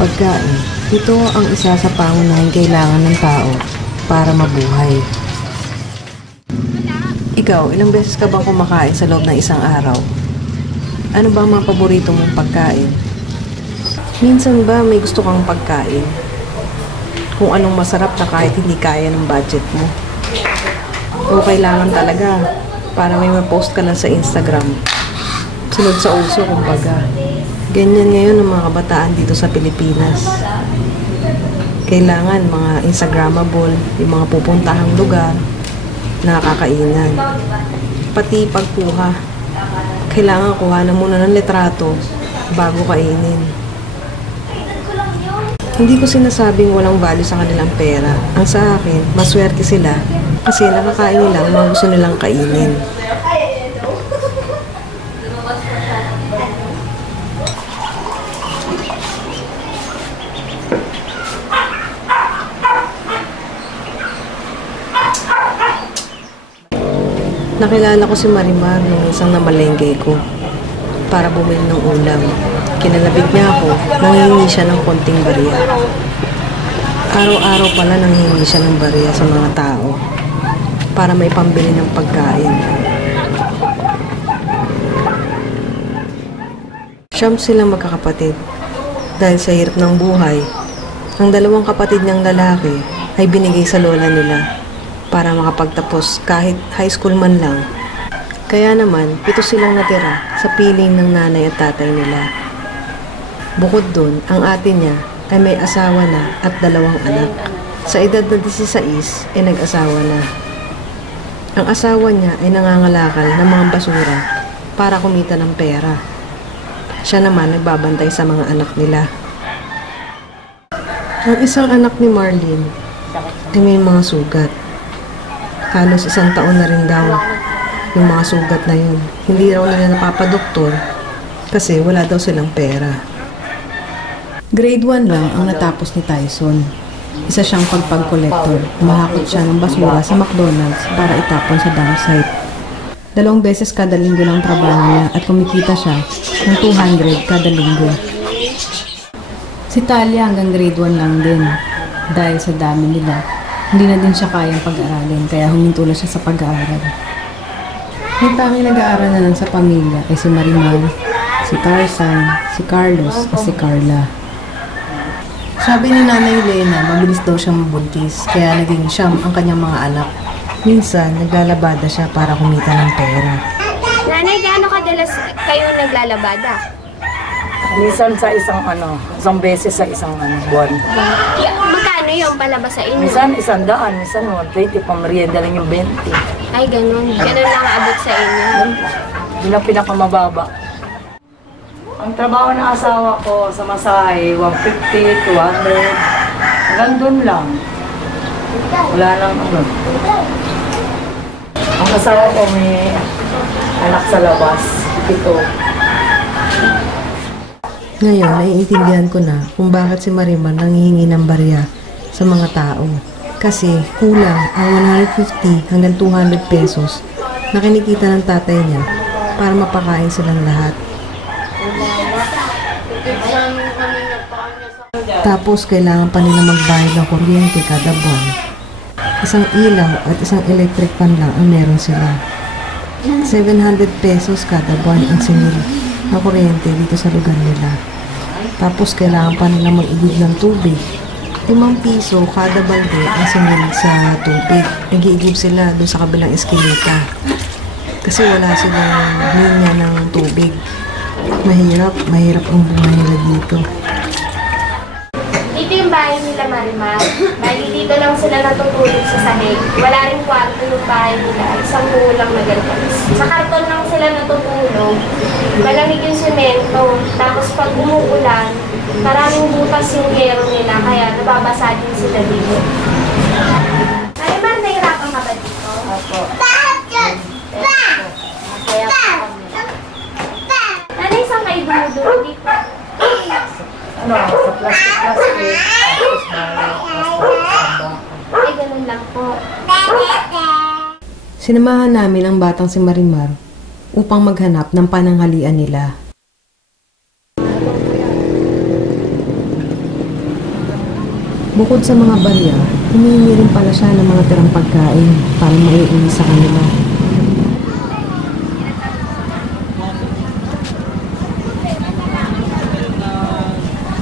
Pagkain, ito ang isa sa pangunahing kailangan ng tao para mabuhay. Ikaw, ilang beses ka bang kumakain sa loob ng isang araw? Ano ba ang mga paborito mong pagkain? Minsan ba may gusto kang pagkain? Kung anong masarap na kahit hindi kaya ng budget mo? O kailangan talaga para may ma-post ka lang sa Instagram? Sunod sa uso, kumbaga. Ganyan ngayon ang mga kabataan dito sa Pilipinas. Kailangan mga Instagrammable, yung mga pupuntahang lugar, nakakainan. Pati pagkuha. Kailangan kuha na muna ng litrato bago kainin. Hindi ko sinasabing walang value sa kanilang pera. Ang sa akin, maswerte sila kasi nakakain nila ang mga gusto nilang kainin. Nakilala ko si Marimar nung isang namalengke ko para bumili ng ulam. Kinalabit niya ako, nanghingi siya ng konting barya. Araw-araw pala nanghingi siya ng barya sa mga tao para may pambili ng pagkain. Siyam silang magkakapatid. Dahil sa hirap ng buhay, ang dalawang kapatid niyang lalaki ay binigay sa lola nila para makapagtapos kahit high school man lang. Kaya naman, 7 silang natira sa piling ng nanay at tatay nila. Bukod dun, ang ate niya ay may asawa na at 2 anak. Sa edad na 16, ay nag-asawa na. Ang asawa niya ay nangangalakal ng mga basura para kumita ng pera. Siya naman nagbabantay sa mga anak nila. Ang isang anak ni Marlene ay may mga sugat. Halos 1 taon na rin daw yung mga sugat na yun. Hindi raw nila napapadoktor kasi wala daw silang pera. Grade 1 lang ang natapos ni Tyson. Isa siyang pagpag-collector. Mahakot siya ng basura sa McDonald's para itapon sa dump site. 2 beses kada linggo lang trabaho niya at kumikita siya ng 200 kada linggo. Si Talia hanggang grade 1 lang din. Dahil sa dami nila, hindi na din siya kayang pag-aralin kaya huminto na siya sa pag-aaral. May tanging nag-aaral na lang sa pamilya ay si Marimar, si Tarzan, si Carlos at si Carla. Sabi ni Nanay Lena, mabilis daw siyang mabuntis kaya naging siyam ang kanyang mga anak. Minsan, naglalabada siya para kumita ng pera. Nanay, gaano kadalas kayo naglalabada? Minsan sa isang beses sa isang buwan. Magkano yung palabas sa inyo? Minsan 100, minsan 120, pamerienda lang yung 20. Ay, ganun. Ganun lang abot sa inyo. Yun ang pinakamababa. Ang trabaho ng asawa ko sa masahe, 150, 200. Hanggang doon lang. Wala lang ano. Ang asawa ko may anak sa labas. Ito. Ngayon, naiintindihan ko na kung bakit si Marimar nanghihingi ng barya sa mga tao. Kasi kulang ang 150 hanggang 200 pesos na kinikita ng tatay niya para mapakain silang lahat. Tapos kailangan pa nila magbayad ng kuryente kada buwan. Isang ilaw at isang electric fan lang ang meron sila. 700 pesos kada buwan ang sinil na kuryente dito sa lugar nila. Tapos kailangan pa nila mag-igib ng tubig. 5 piso kada balde ang sinilid sa tubig. Nag-iigib sila doon sa kabilang eskinita. Kasi wala silang linya ng tubig. Mahirap ang buhay nila dito. Dito yung bahay nila, Marimar. Bali, dito lang sila natutulog sa sahig. Wala rin kwarto yung bahay nila. Isang buo lang na ganito. Sa karton lang sila natutulog. Malamig yung semento. Tapos pag umuulan, maraming butas yung yero nila. Kaya nababasa din sila dito. Marimar, nahirapan ka ba dito? Opo. Kaya po kami. Nanay, saan kayo dumudulo dito? Sa plastic. Ay, ganun lang po. Sinamahan namin ang batang si Marimar upang maghanap ng pananghalian nila. Bukod sa mga barya, humihingi rin pala siya ng mga tirang pagkain para maiuwi sa kanila.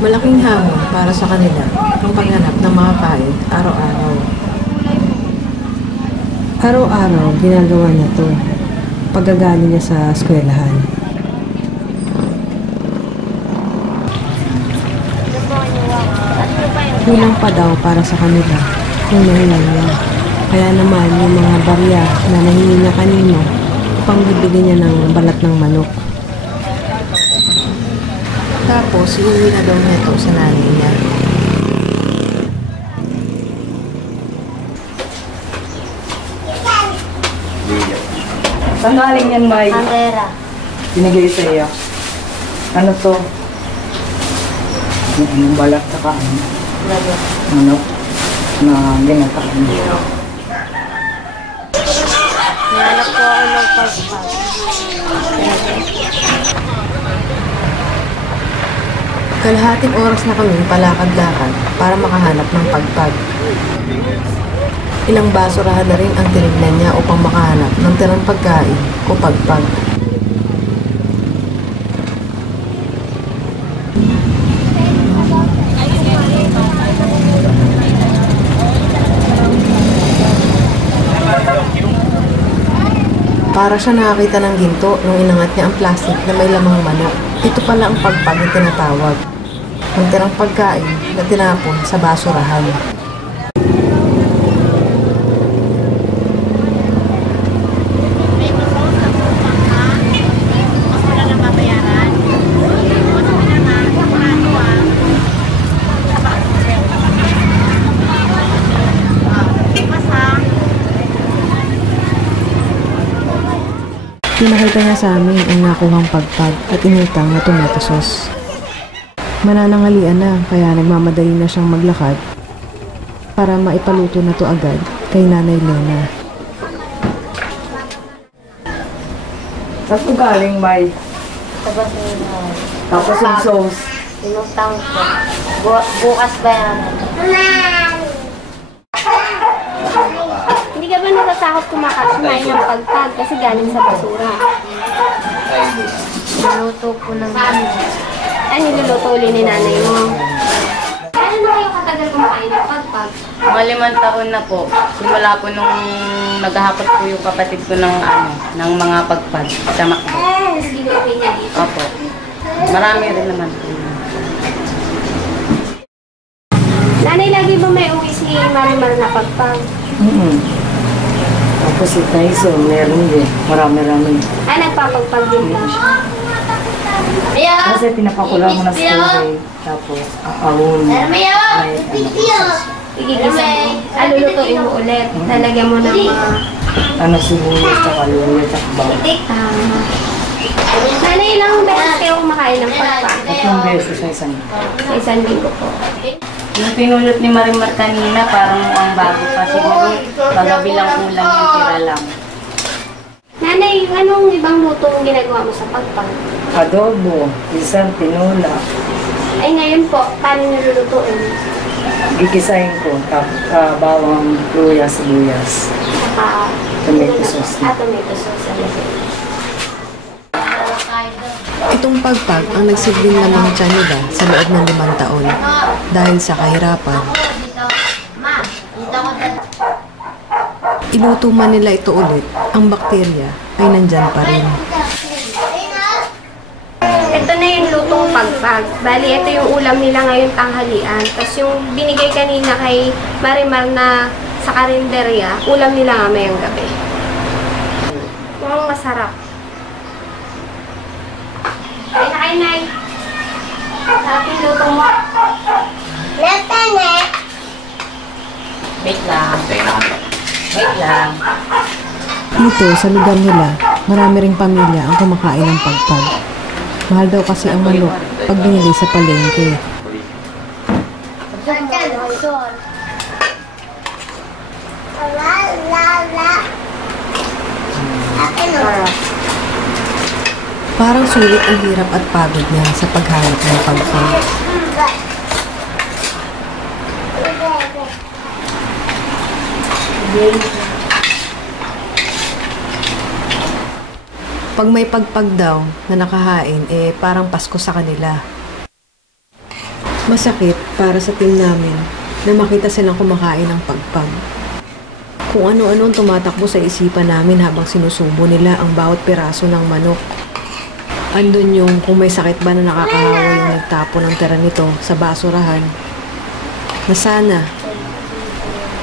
Malaking hamon para sa kanila ang paghanap ng mga kain araw-araw. Araw-araw, ginagawa niya to paggagali niya sa eskwelahan. Kulang pa daw para sa kanila kung nahilang niya. Kaya naman yung mga barya na nahingi niya kanino upang bibili niya ng balat ng manok. Tapos, iuwi na daw niya ito sa nanay niya. Saan galing yan, May? Andera. Binigay sa iyo. Ano to? Yung balat sa kain. Ano? Na ginatakan niyo. Nahanap po ako ng pagpag. Kalahating oras na kami palakad-lakad para makahanap ng pagpag. Ilang basurahan na rin ang tinignan niya upang makahanap ng tirang pagkain o pagpag. Para siya nakakita ng ginto nung inangat niya ang plastic na may lamang manok. Ito pala ang pagpag na tinatawag. Ang tirang pagkain na tinapon sa basurahan. Pinakita niya sa amin ang nakuhang pagpag at inutang na tomato sauce. Mananangalian na kaya nagmamadali na siyang maglakad para maipaluto na to agad kay Nanay Lena. Saan ko galing, May? Tapos yung Tapos yung sauce. inutang ko. Bukas ba yan? Hindi ka ba natatakot kumain ng pagpag kasi galing sa basura? Niluto po ng niluluto uli ni nanay mo. Ano na kayo katagal kumakain ng pagpag? Mga 5 taon na po. Simula po nung naghahakot po yung kapatid ko ng mga pagpag sa makbo. Mas ginupin niya dito. Opo. Marami rin naman po. Nanay, lagi ba may uwi si Marimar na pagpag? Tapos si Tyson, meron din. Marami-rami. Nagpapagpag din ba siya? Kasi pinapakulang mo na sa tubig. Tapos, aahon. Igigisa mo. Lulutuin mo ulit. Lalagyan mo ng mga... Sibuyas, tsaka luya, tsaka bawang. Nanay, ilang beses kayo kumakain ng pagpag? 3 beses sa isang. Sa isang linggo po. Yung pinulot ni Marimar kanina, parang mukhang bago pa. Siguro, kagabi lang kulang yung tira lang. Nanay, anong ibang luto ang ginagawa mo sa pagpag? Adobo, isang tinola. Ay, ngayon po, paano nilulutuin? Gigisahin ko, bawang, luya, sibuyas. Saka... Tomato sauce. Tomato sauce. Itong pagpag ang nagsilbing lamang tiyan nila sa loob ng 5 taon dahil sa kahirapan. Iluto man nila ito ulit, ang bakterya ay nandyan pa rin. Ito na yung lutong pagpag. Bali, ito yung ulam nila ngayon tanghalian. Tapos yung binigay kanina kay Marimar na sa karinderya, ulam nila mamayang gabi. Mukhang masarap. Ay, na kayo, Nay. Sarap yung luto mo. Wait lang. Wait lang. Dito, sa lugar nila, marami ring pamilya ang kumakain ng pagpag. Mahal daw kasi ang manok pag binili sa palengke. Parang sulit ang hirap at pagod niya sa paghanap ng pagpag. Pag may pagpag daw na nakahain, parang Pasko sa kanila. Masakit para sa team namin na makita silang kumakain ng pagpag. Kung ano-ano ang tumatakbo sa isipan namin habang sinusubo nila ang bawat piraso ng manok. Andun yung kung may sakit ba na nakakahawa yung nagtapo ng tira nito sa basurahan. Na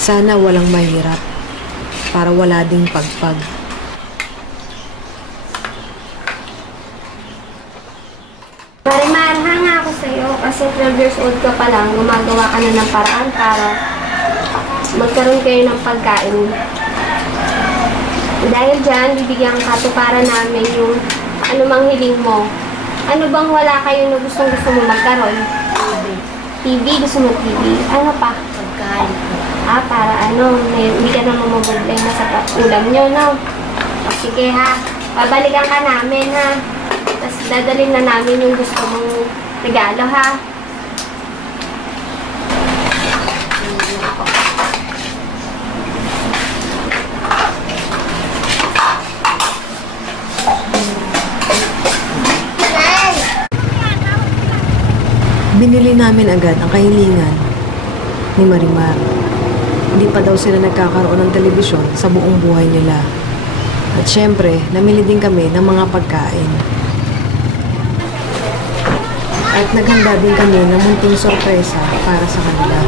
sana walang mahirap para wala ding pagpag. Marimar, hanga ako sa'yo kasi 12 years old ka pa lang, gumagawa ka na ng paraan para magkaroon kayo ng pagkain. Dahil dyan, bibigyan katuparan namin yung anumang hiling mo. Ano bang wala kayo na gusto mo magkaroon? TV. Gusto mo TV? Ano pa? Pagkain. Para hindi ka na mamumblema sa ulam nyo, no? O, sige ha, babalikan ka namin ha. Tapos dadalhin na namin yung gusto mong regalo ha. Binili namin agad ang kahilingan ni Marimar. Hindi pa daw sila nagkakaroon ng telebisyon sa buong buhay nila. At syempre, namili din kami ng mga pagkain. At naghanda din kami ng munting sorpresa para sa kanila.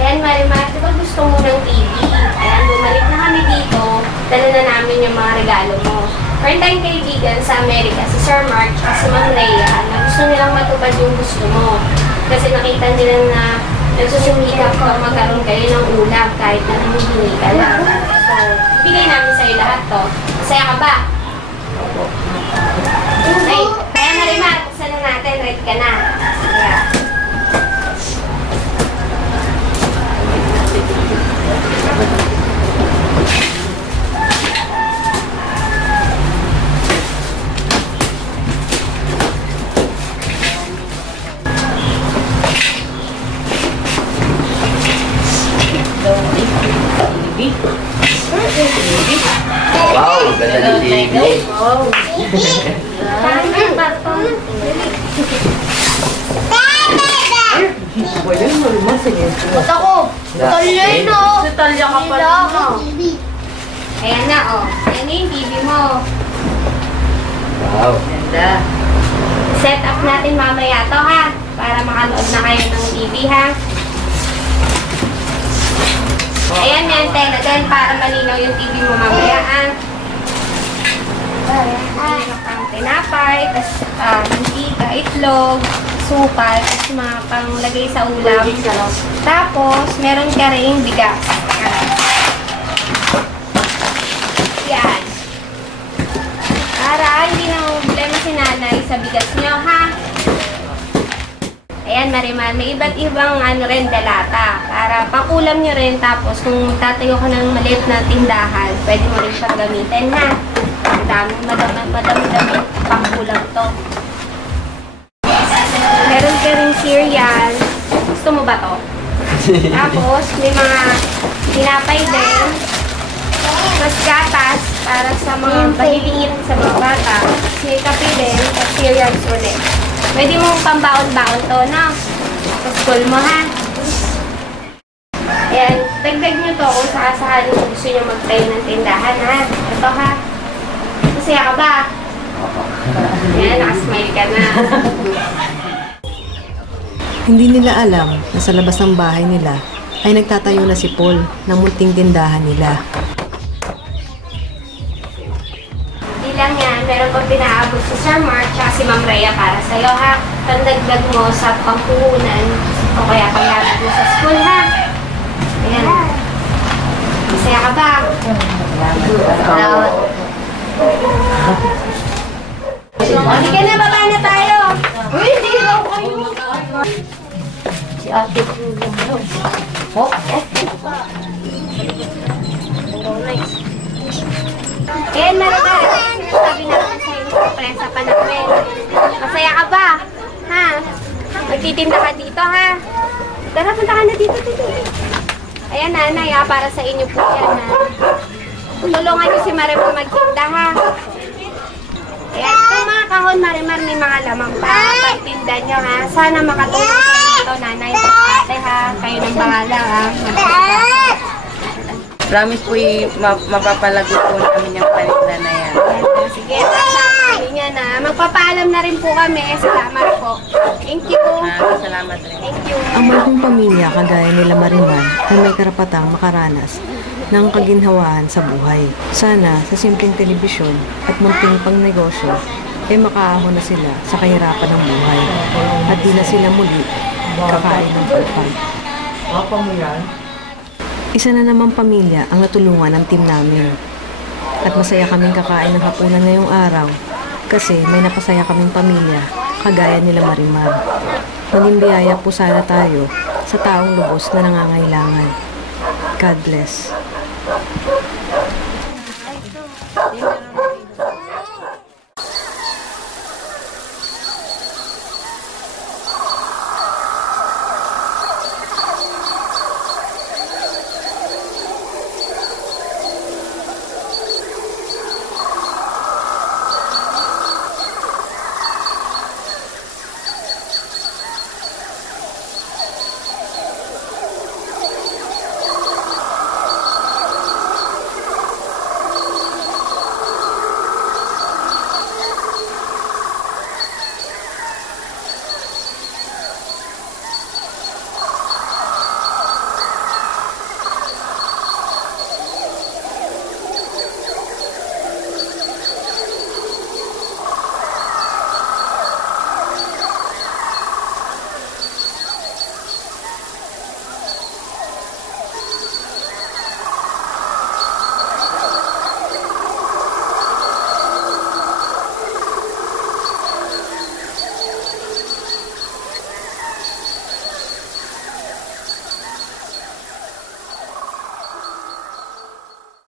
Ayan, Marimar, di ba gusto mo ng TV? Ayan, bumalik na kami dito. Dala na namin yung mga regalo mo. Meron tayong kaibigan sa Amerika, si Sir Mark at si Ma'am Rhea, na gusto nilang matupad yung gusto mo. Kasi nakita nila na nagsusumikap ka magkaroon kayo ng ulam kahit na nangihingi ka lang. So, bigay namin sa'yo lahat to. Masaya ka ba? Opo. Ay, kaya Marimar, buksan na natin. Ready ka na. Kaya. Wow, ganda ng TV. Ba't ako? Talya no? Talya ka pa lang. Ayan na, oh. Ayan na yung TV mo. Wow. Ganda. Set up natin mamaya to, ha? Para makanood na kayo ng TV, ha? Ayan, may antena din para malinaw yung TV mo mamaya, ha? Meron kang tinapay, tapos mantika, itlog, supal, tapos mga panglagay sa ulam. Tapos, meron ka rin bigas. Yan. Para hindi na problema si nanay sa bigas nyo, ha? Ayan, Marimar, may iba't ibang rin dalata para pang-ulam nyo rin. Tapos, kung tatayo ka ng maliit na tindahan, pwede mo rin siyang gamitin, ha? Madami pang-ulam to. Meron ka rin cereal. Gusto mo ba to? Tapos, may mga tinapay din. Mas gatas para sa mga maliliit sa mga bata. May kape din at cereals ulit. Pwede mong pambaon-baon to, no? Sa school mo, ha? Ayan, dagdag nyo to kung sakasakali gusto nyo mag-tayo ng tindahan, ha? Ito, ha? Masaya ka ba? Ayan, nakasmile ka na. Hindi nila alam na sa labas ng bahay nila ay nagtatayo na si Paul ng munting tindahan nila. Hindi lang yan, meron pang pinaabot si Sir Mark at si Ma'am Rhea para sa'yo, ha? Pandagdag mo sa pangpuhunan o kaya paglalat mo sa school, ha? Ayan. Masaya ka ba? Hindi ka na, baba na tayo! Uy, hindi raw kayo! Si ate. Oh, Ayan, Marimar. Sabi natin sa'yo. kasama namin. Masaya ka ba? Ha? Magtitinda ka dito, ha? Tara, punta ka na dito, dito. Ayan, nanay, ha? Para sa inyo po yan, ha? Tulungan niyo si Marimar magtinda, ha? Ayan, itong mga kahon, Marimar, may mga lamang pa. Pagtinda niyo, ha? Sana makatulong sa inyo ito, nanay. Ate, ha? Kayo ng bahala, ha? Promise po mapapalago po namin yung paninda na yan. Sige, sabi niya na. Magpapaalam na rin po kami. Salamat po. Thank you. Salamat rin. Thank you. Ang malaking pamilya kagaya nila Marimar ay may karapatang makaranas ng kaginhawaan sa buhay. Sana sa simpleng telebisyon at munting pangnegosyo ay makaahon na sila sa kahirapan ng buhay at di na sila muli kakain ng kupal. Apa mo yan? Isa na namang pamilya ang natulungan ng team namin. At masaya kaming kakain ng hapunan ngayong araw kasi may napasaya kaming pamilya kagaya nila Marimar. Maging biyaya po sana tayo sa taong lubos na nangangailangan. God bless.